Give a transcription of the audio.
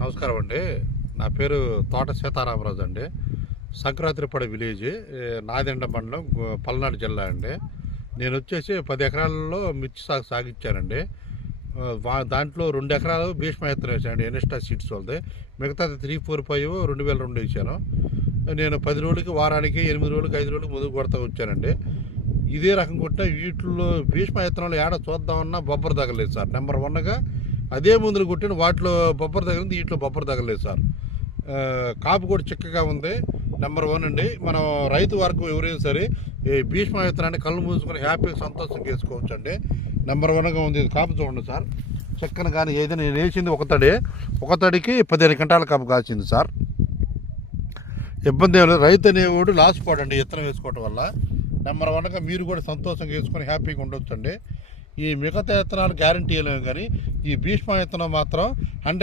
నమస్కారం అండి. నా పేరు తోట సీతారామరాజు అండి. సంక్రాంతిపడి విలేజ్, నాదెండ మండలం, పల్నాడు జిల్లా అండి. నేను వచ్చేసి 10 ఎకరాలలో మిర్చి సాగు సాగించానండి. దాంట్లో 2 ఎకరాలు భీష్మయత్నం వేసానండి, ఎనిస్టా సీడ్స్ వాళ్ళది. మిగతాది 345 2002 వేసాను. నేను 10 రోజులకి, వారానికి, 8 రోజులకి, 5 రోజులకి ముందుకు కొడతా వచ్చానండి. ఇదే రకం కొట్టిన వీటిల్లో భీష్మయత్నంలో ఏడ చూద్దామన్నా బొబ్బర తగలేదు సార్. నెంబర్ 1గా అదే మందులు కొట్టిన వాటిలో బొబ్బర తగిలింది, వీటిలో బొబ్బర తగలేదు సార్. కాపు కూడా చిక్కగా ఉంది. నెంబర్ 1 అండి. మనం రైతు వర్గం ఎవరైనా సరే ఈ భీష్మ విత్తనాన్ని కళ్ళు మూసుకొని హ్యాపీగా సంతోషంగా వేసుకోవచ్చు అండి. నెంబర్ 1గా ఉంది. ఇది కాపు చూడండి సార్, చిక్కన. కానీ ఏదైనా నేను వేసింది ఒక తడికి 15 గంటల కాపు కాసింది సార్. ఇబ్బంది ఏమి లేదు. రైతు అనేవాడు లాస్ పోడండి విత్తనం వేసుకోవటం వల్ల. నెంబర్ 1గా మీరు కూడా సంతోషంగా వేసుకొని హ్యాపీగా ఉండొచ్చు అండి. ఈ మిగతా విత్తనాలు గ్యారంటీ లేవు, కానీ ఈ భీష్మ విత్తనం మాత్రం 100